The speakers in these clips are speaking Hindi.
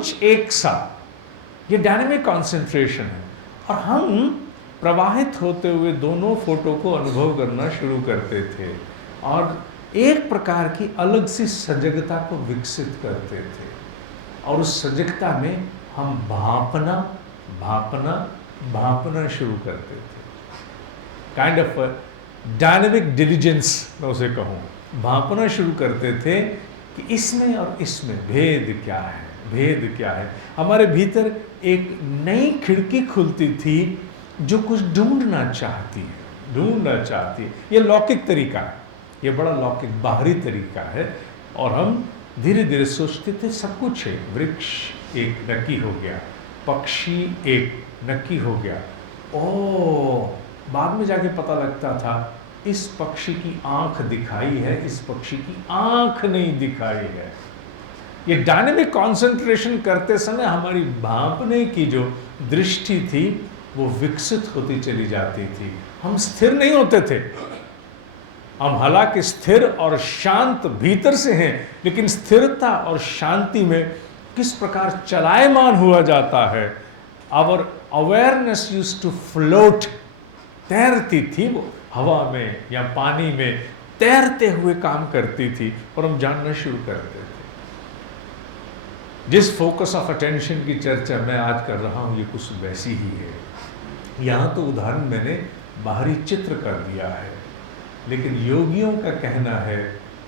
कुछ एक साथ, ये डायनेमिक कॉन्सेंट्रेशन है। और हम प्रवाहित होते हुए दोनों फोटो को अनुभव करना शुरू करते थे और एक प्रकार की अलग सी सजगता को विकसित करते थे। और उस सजगता में हम भापना भापना भापना शुरू करते थे। काइंड ऑफ डायनेमिक डिलीजेंस मैं उसे कहूँ, भापना शुरू करते थे कि इसमें और इसमें भेद क्या है, भेद क्या है। हमारे भीतर एक नई खिड़की खुलती थी जो कुछ ढूंढना चाहती है, ढूंढना चाहती है। ये लौकिक तरीका है, ये बड़ा लौकिक बाहरी तरीका है। और हम धीरे धीरे सोचते थे सब कुछ है, वृक्ष एक नक्की हो गया, पक्षी एक नक्की हो गया। ओ, बाद में जाके पता लगता था इस पक्षी की आंख दिखाई है, इस पक्षी की आंख नहीं दिखाई है। ये डायनेमिक कंसंट्रेशन करते समय हमारी भांपने की जो दृष्टि थी वो विकसित होती चली जाती थी। हम स्थिर नहीं होते थे। हम हालांकि स्थिर और शांत भीतर से हैं, लेकिन स्थिरता और शांति में किस प्रकार चलायमान हुआ जाता है। Our awareness used to float, तैरती थी वो हवा में या पानी में, तैरते हुए काम करती थी और हम जानना शुरू करते थे। जिस फोकस ऑफ अटेंशन की चर्चा मैं आज कर रहा हूं ये कुछ वैसी ही है। यहां तो उदाहरण मैंने बाहरी चित्र कर दिया है, लेकिन योगियों का कहना है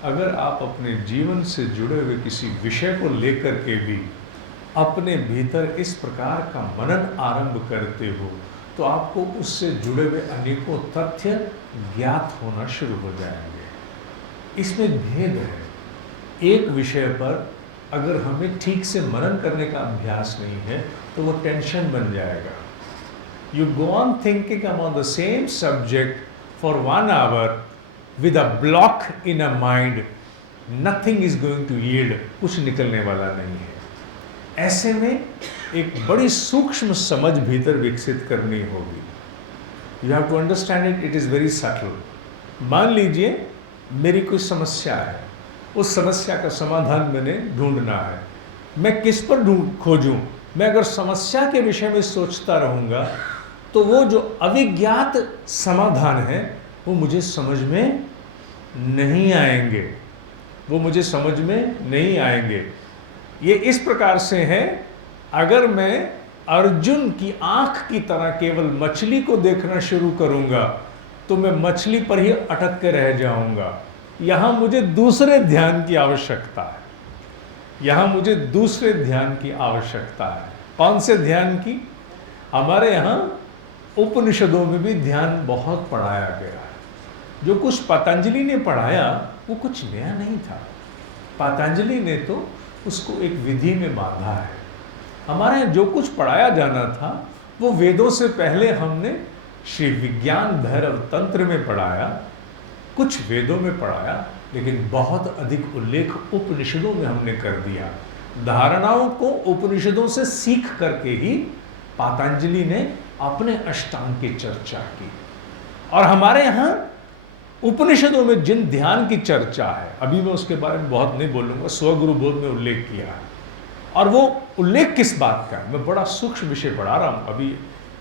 अगर आप अपने जीवन से जुड़े हुए किसी विषय को लेकर के भी अपने भीतर इस प्रकार का मनन आरंभ करते हो तो आपको उससे जुड़े हुए अनेकों तथ्य ज्ञात होना शुरू हो जाएंगे। इसमें भेद है। एक विषय पर अगर हमें ठीक से मनन करने का अभ्यास नहीं है तो वो टेंशन बन जाएगा। You go on thinking about the same subject for 1 hour with a block in a mind, nothing is going to yield, कुछ निकलने वाला नहीं है। ऐसे में एक बड़ी सूक्ष्म समझ भीतर विकसित करनी होगी। You have to understand it, it is very subtle. मान लीजिए मेरी कोई समस्या है, उस समस्या का समाधान मैंने ढूंढना है। मैं किस पर खोजूं? मैं अगर समस्या के विषय में सोचता रहूँगा तो वो जो अविज्ञात समाधान है वो मुझे समझ में नहीं आएंगे, वो मुझे समझ में नहीं आएंगे। ये इस प्रकार से है, अगर मैं अर्जुन की आंख की तरह केवल मछली को देखना शुरू करूंगा तो मैं मछली पर ही अटक के रह जाऊंगा। यहाँ मुझे दूसरे ध्यान की आवश्यकता है, यहाँ मुझे दूसरे ध्यान की आवश्यकता है। कौन से ध्यान की? हमारे यहाँ उपनिषदों में भी ध्यान बहुत पढ़ाया गया है। जो कुछ पतंजलि ने पढ़ाया वो कुछ नया नहीं था। पतंजलि ने तो उसको एक विधि में बांधा है। हमारे यहाँ जो कुछ पढ़ाया जाना था वो वेदों से पहले हमने श्री विज्ञान भैरव तंत्र में पढ़ाया, कुछ वेदों में पढ़ाया, लेकिन बहुत अधिक उल्लेख उपनिषदों में हमने कर दिया। धारणाओं को उपनिषदों से सीख करके ही पतंजलि ने अपने अष्टांग की चर्चा की। और हमारे यहाँ उपनिषदों में जिन ध्यान की चर्चा है, अभी मैं उसके बारे में बहुत नहीं बोलूँगा, स्वगुरु बोध में उल्लेख किया है। और वो उल्लेख किस बात का है? मैं बड़ा सूक्ष्म विषय पढ़ा रहा हूँ,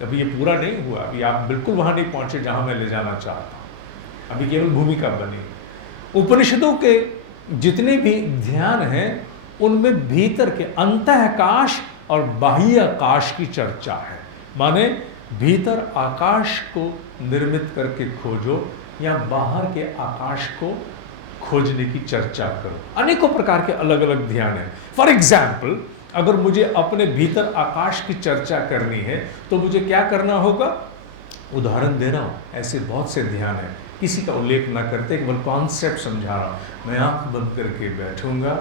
अभी ये पूरा नहीं हुआ, अभी आप बिल्कुल वहाँ नहीं पहुँचे जहाँ मैं ले जाना चाहता हूँ। अभी केवल भूमिका बनी। उपनिषदों के जितने भी ध्यान हैं उनमें भीतर के अंतःकाश और बाह्य आकाश की चर्चा है। माने भीतर आकाश को निर्मित करके खोजो या बाहर के आकाश को खोजने की चर्चा करो। अनेकों प्रकार के अलग अलग ध्यान हैं। फॉर एग्जाम्पल, अगर मुझे अपने भीतर आकाश की चर्चा करनी है तो मुझे क्या करना होगा? उदाहरण दे रहा हूँ, ऐसे बहुत से ध्यान हैं, किसी का उल्लेख ना करते, केवल कॉन्सेप्ट समझा रहा हूँ। मैं आँख बंद करके बैठूंगा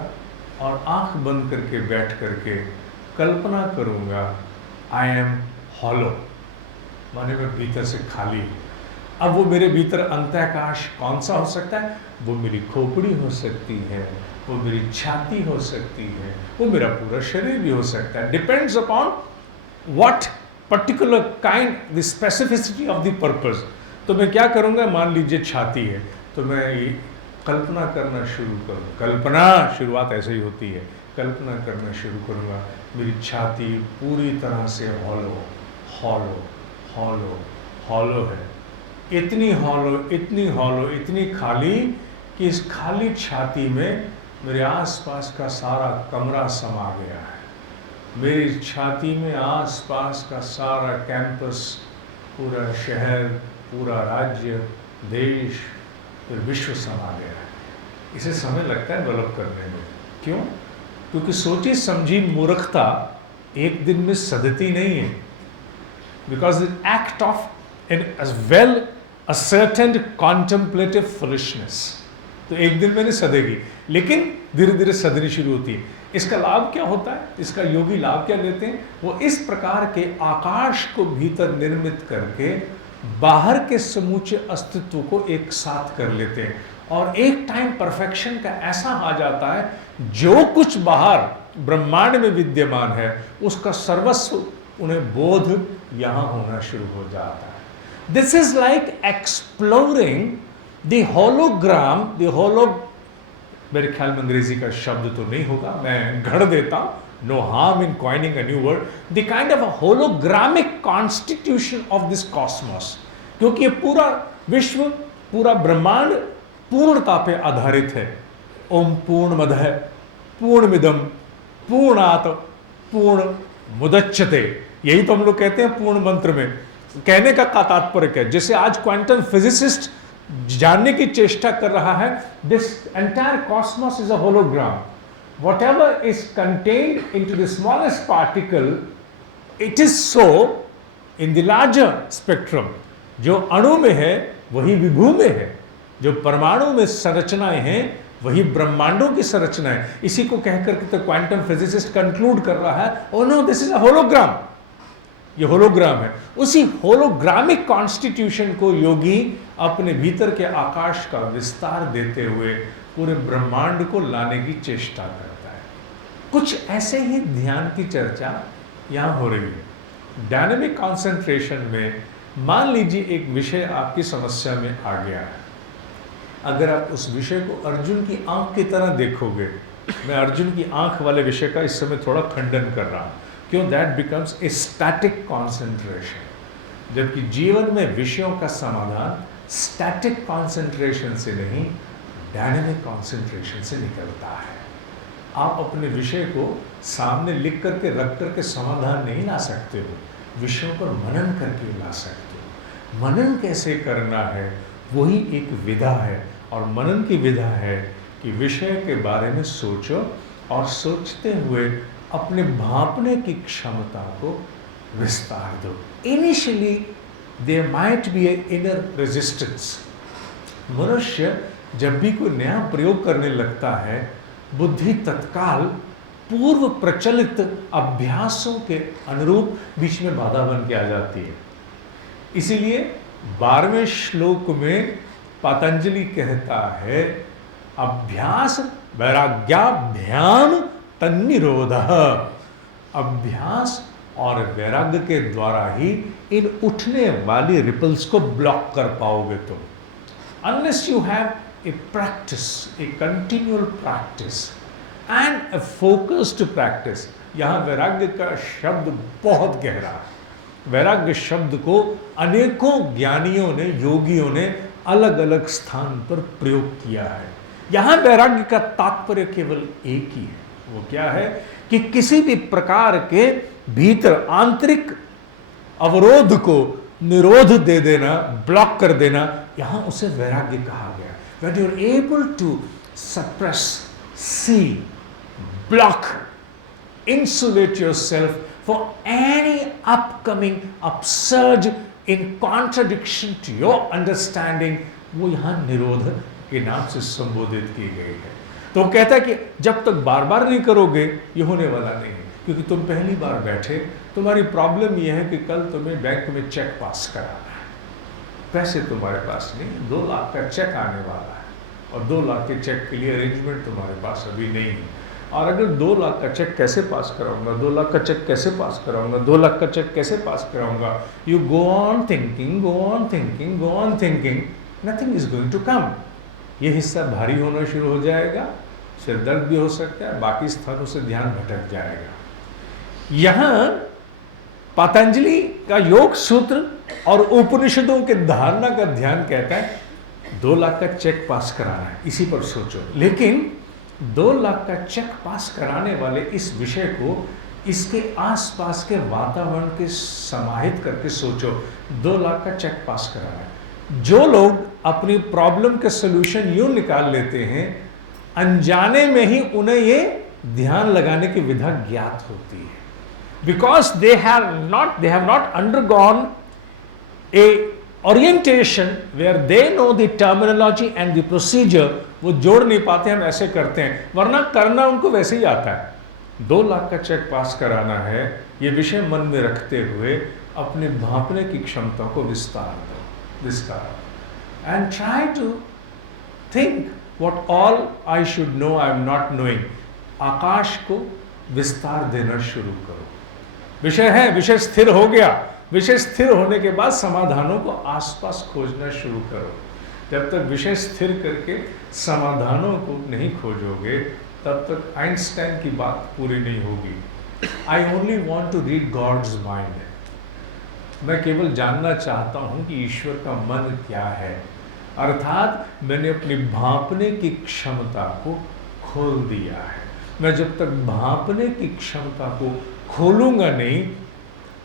और आँख बंद करके बैठ करके कल्पना करूँगा आई एम हॉलो, माने मैं भीतर से खाली हूँ। अब वो मेरे भीतर अंतःकाश कौन सा हो सकता है? वो मेरी खोपड़ी हो सकती है, वो मेरी छाती हो सकती है, वो मेरा पूरा शरीर भी हो सकता है। Depends upon what particular kind, the specificity of the purpose. तो मैं क्या करूँगा? मान लीजिए छाती है तो मैं ये कल्पना करना शुरू करूँ। कल्पना शुरुआत ऐसे ही होती है, कल्पना करना शुरू करूँगा मेरी छाती पूरी तरह से हॉलो हॉलो हॉलो हॉलो है, इतनी हॉलो, इतनी हॉलो, इतनी खाली कि इस खाली छाती में मेरे आसपास का सारा कमरा समा गया है। मेरी छाती में आसपास का सारा कैंपस, पूरा शहर, पूरा राज्य, देश, फिर विश्व समा गया है। इसे समय लगता है डेवलप करने में। क्यों? क्योंकि सोची समझी मूर्खता एक दिन में सदती नहीं है। Because the act of an well ascertained contemplative foolishness, तो एक दिन में नहीं सदेगी, लेकिन धीरे धीरे सदनी शुरू होती है। इसका लाभ क्या होता है? इसका योगी लाभ क्या लेते हैं? वो इस प्रकार के आकाश को भीतर निर्मित करके बाहर के समूचे अस्तित्व को एक साथ कर लेते हैं, और एक टाइम परफेक्शन का ऐसा आ जाता है, जो कुछ बाहर ब्रह्मांड में विद्यमान है उसका सर्वस्व उन्हें बोध यहां होना शुरू हो जाता है। This is like exploring the hologram, मेरे ख्याल में अंग्रेजी का शब्द तो नहीं होगा, मैं गढ़ देता, no harm in coining a new word, the kind of a holographic constitution of this cosmos. क्योंकि ये पूरा विश्व, पूरा ब्रह्मांड पूर्णता पे आधारित है। ओम पूर्णमदः पूर्णमिदं पूर्णात् पूर्णमुदच्यते, यही तो हम लोग कहते हैं पूर्ण मंत्र में। कहने का तात्पर्य क्या है? जैसे आज क्वांटम फिजिसिस्ट जानने की चेष्टा कर रहा है, this entire Cosmos is a hologram, whatever is contained into the smallest particle, it is so in the larger spectrum. जो अणु में है वही विभू में है, जो परमाणु में संरचनाएं हैं वही ब्रह्मांडों की संरचना है। इसी को कहकर के तो क्वांटम फिजिसिस्ट कंक्लूड कर रहा है, oh no this is a hologram, ये होलोग्राम है। उसी होलोग्रामिक कॉन्स्टिट्यूशन को योगी अपने भीतर के आकाश का विस्तार देते हुए पूरे ब्रह्मांड को लाने की चेष्टा करता है। कुछ ऐसे ही ध्यान की चर्चा यहाँ हो रही है। डायनेमिक कॉन्सेंट्रेशन में मान लीजिए एक विषय आपकी समस्या में आ गया है। अगर आप उस विषय को अर्जुन की आंख की तरह देखोगे, मैं अर्जुन की आंख वाले विषय का इस समय थोड़ा खंडन कर रहा हूँ, क्यों? That becomes a static concentration. जबकि जीवन में विषयों का समाधान स्टैटिक कॉन्सेंट्रेशन से नहीं, डायनेमिक कॉन्सेंट्रेशन से निकलता है। आप अपने विषय को सामने लिख करके रख करके समाधान नहीं ला सकते हो, विषयों पर मनन करके ला सकते हो। मनन कैसे करना है वही एक विधा है, और मनन की विधा है कि विषय के बारे में सोचो और सोचते हुए अपने भांपने की क्षमता को विस्तार दो। Initially there might be a inner resistance. मनुष्य जब भी कोई नया प्रयोग करने लगता है, बुद्धि तत्काल पूर्व प्रचलित अभ्यासों के अनुरूप बीच में बाधा बन के आ जाती है। इसीलिए 12वें श्लोक में पतंजलि कहता है, अभ्यास वैराग्याभ्याम तन्निरोधः। अभ्यास और वैराग्य के द्वारा ही इन उठने वाली रिपल्स को ब्लॉक कर पाओगे तुम। Unless you have a practice, A continual practice and A focused practice. यहाँ वैराग्य का शब्द बहुत गहरा है। वैराग्य शब्द को अनेकों ज्ञानियों ने, योगियों ने अलग अलग स्थान पर प्रयोग किया है। यहाँ वैराग्य का तात्पर्य केवल एक ही है। वो क्या है कि किसी भी प्रकार के भीतर आंतरिक अवरोध को निरोध दे देना, ब्लॉक कर देना, यहाँ उसे वैराग्य कहा गया। When you are able to suppress, see, block, insulate yourself for any upcoming upsurge in contradiction to your understanding, वो यहाँ निरोध के नाम से संबोधित की गई है। तो वो कहता है कि जब तक बार बार नहीं करोगे ये होने वाला नहीं है। क्योंकि तुम पहली बार बैठे, तुम्हारी प्रॉब्लम यह है कि कल तुम्हें बैंक में चेक पास कराना है, पैसे तुम्हारे पास नहीं, 2 लाख का चेक आने वाला है, और 2 लाख के चेक के लिए अरेंजमेंट तुम्हारे पास अभी नहीं है। और अगर 2 लाख का चेक कैसे पास कराऊंगा, 2 लाख का चेक कैसे पास कराऊंगा, 2 लाख का चेक कैसे पास कराऊंगा, you go on thinking, go on thinking, go on thinking, nothing is going to come. ये हिस्सा भारी होना शुरू हो जाएगा, सिर दर्द भी हो सकता है, बाकी स्थानों से ध्यान भटक जाएगा। यहां पतंजलि का योग सूत्र और उपनिषदों के धारणा का ध्यान कहता है 2 लाख का चेक पास कराना है, इसी पर सोचो। लेकिन 2 लाख का चेक पास कराने वाले इस विषय को इसके आसपास के वातावरण के समाहित करके सोचो। 2 लाख का चेक पास कराना है। जो लोग अपनी प्रॉब्लम के सोल्यूशन यूं निकाल लेते हैं, अनजाने में ही उन्हें ये ध्यान लगाने की विधा ज्ञात होती है, because they have not undergone a orientation where they know the terminology and the procedure। वो जोड़ नहीं पाते, हम ऐसे करते हैं, वरना करना उनको वैसे ही आता है। 2 लाख का चेक पास कराना है, ये विषय मन में रखते हुए अपने भांपने की क्षमता को विस्तार and try to think what all I should know I am not knowing. आकाश को विस्तार देना शुरू करो। विषय है, विषय स्थिर हो गया। विषय स्थिर होने के बाद समाधानों को आसपास खोजना शुरू करो। जब तक विषय स्थिर करके समाधानों को नहीं खोजोगे, तब तक आइंस्टाइन की बात पूरी नहीं होगी। I only want to read God's mind. मैं केवल जानना चाहता हूं कि ईश्वर का मन क्या है, अर्थात मैंने अपनी भांपने की क्षमता को खोल दिया है। मैं जब तक भांपने की क्षमता को खोलूंगा नहीं,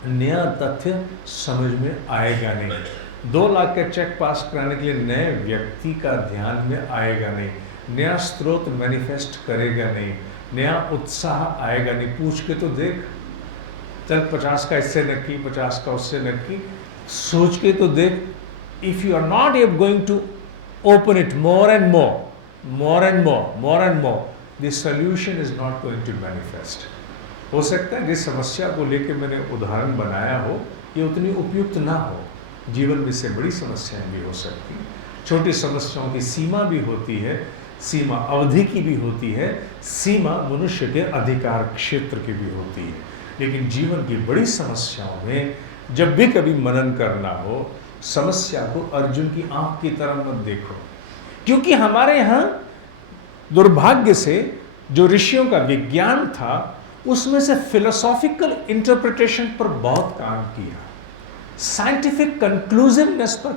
नया तथ्य समझ में आएगा नहीं। 2 लाख का चेक पास कराने के लिए नए व्यक्ति का ध्यान में आएगा नहीं, नया स्रोत मैनिफेस्ट करेगा नहीं, नया उत्साह आएगा नहीं। पूछ के तो देख, चल 50 का इससे नक्की, 50 का उससे नक्की, सोच के तो देख। If you are not going to open it more and more, the solution is not going to manifest. हो सकता है जिस समस्या को लेकर मैंने उदाहरण बनाया हो, ये उतनी उपयुक्त ना हो। जीवन में से बड़ी समस्याएं भी हो सकती हैं। छोटी समस्याओं की सीमा भी होती है, सीमा अवधि की भी होती है, सीमा मनुष्य के अधिकार क्षेत्र की भी होती है। लेकिन जीवन की बड़ी समस्याओं में जब भी कभी मनन करना हो, समस्या को अर्जुन की आंख की तरह मत देखो, क्योंकि हमारे यहाँ दुर्भाग्य से जो ऋषियों का विज्ञान था, उसमें से फिलोसॉफिकल इंटरप्रिटेशन पर बहुत काम किया, साइंटिफिक कंक्लूसिवनेस पर